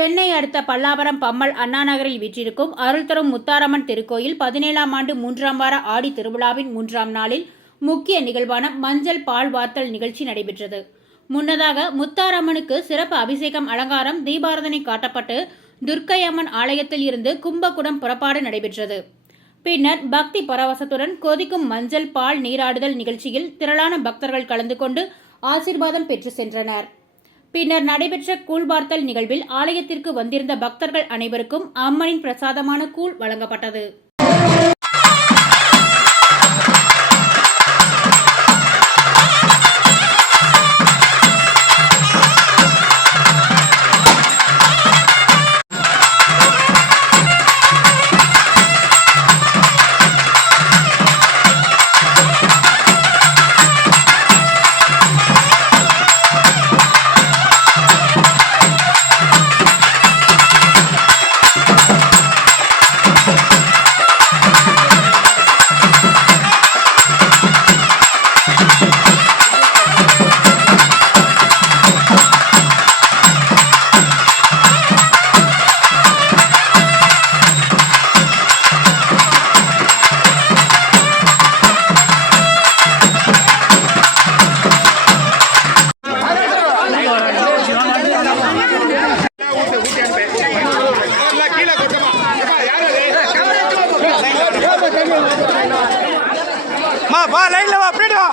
சென்னை அடுத்த பல்லாவரம் பம்மல் அண்ணாநகரில் வீற்றிருக்கும் அருள் தரும் முத்தாரம்மன் திருக்கோயில் 17ஆம் ஆண்டு 3ஆம் வார ஆடி திருவிழாவின் 3ஆம் நாளில் முக்கிய நிகழ்வான மஞ்சள் பால் வார்த்தல் நிகழ்ச்சி நடைபெற்றது. முன்னதாக முத்தாரம்மனுக்கு சிறப்பு அபிஷேகம், அலங்காரம், தீபாராதனை காட்டப்பட்டு துர்க்கையம்மன் ஆலயத்தில் இருந்து கும்பகுடம் புறப்பாடு நடைபெற்றது. பின்னர் பக்தி பரவசத்துடன் கொதிக்கும் மஞ்சள் பால் நீராடுதல் நிகழ்ச்சியில் திரளான பக்தர்கள் கலந்து கொண்டு ஆசீர்வாதம் பெற்று சென்றனர். பின்னர் நடைபெற்ற கூழ் வார்த்தல் நிகழ்வில் ஆலயத்திற்கு வந்திருந்த பக்தர்கள் அனைவருக்கும் அம்மனின் பிரசாதமான கூழ் வழங்கப்பட்டது. வா லைன்ல வா அப்படியே வா.